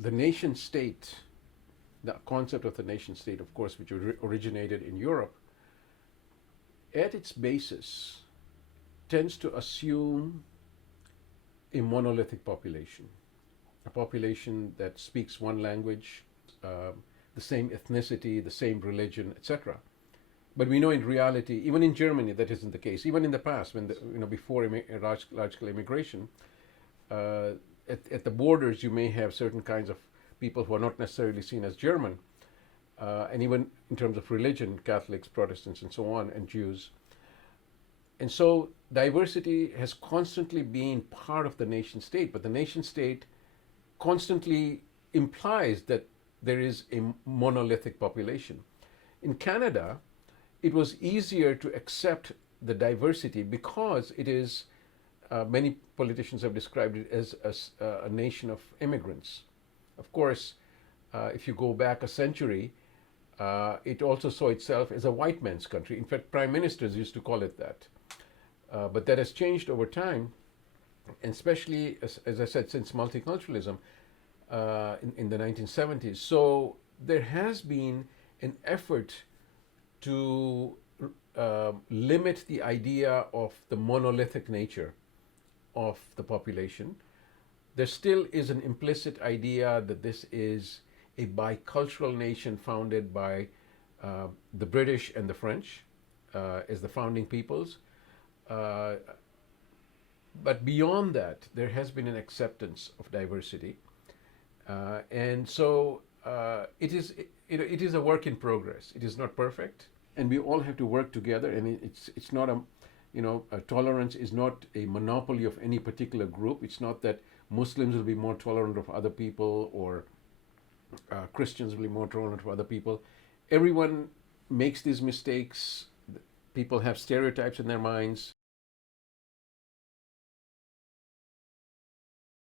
the nation state, the concept of the nation state, of course, which originated in Europe, at its basis tends to assume a monolithic population, a population that speaks one language, uh, the same ethnicity, the same religion, etc. But we know in reality, even in Germany, that isn't the case. Even in the past, when before large-scale immigration, uh, at the borders, you may have certain kinds of people who are not necessarily seen as German, and even in terms of religion, Catholics, Protestants, and so on, and Jews. And so diversity has constantly been part of the nation state, but the nation state constantly implies that there is a monolithic population. In Canada, it was easier to accept the diversity because it is, many politicians have described it as a nation of immigrants. Of course, if you go back a century, it also saw itself as a white man's country. In fact, prime ministers used to call it that. But that has changed over time, and especially, as I said, since multiculturalism in the 1970s. So there has been an effort to limit the idea of the monolithic nature of the population. There still is an implicit idea that this is a bicultural nation founded by the British and the French as the founding peoples. But beyond that, there has been an acceptance of diversity, and so it is a work in progress. It is not perfect, and we all have to work together. And it's not tolerance is not a monopoly of any particular group. It's not that Muslims will be more tolerant of other people, or Christians will be more tolerant of other people. Everyone makes these mistakes. People have stereotypes in their minds.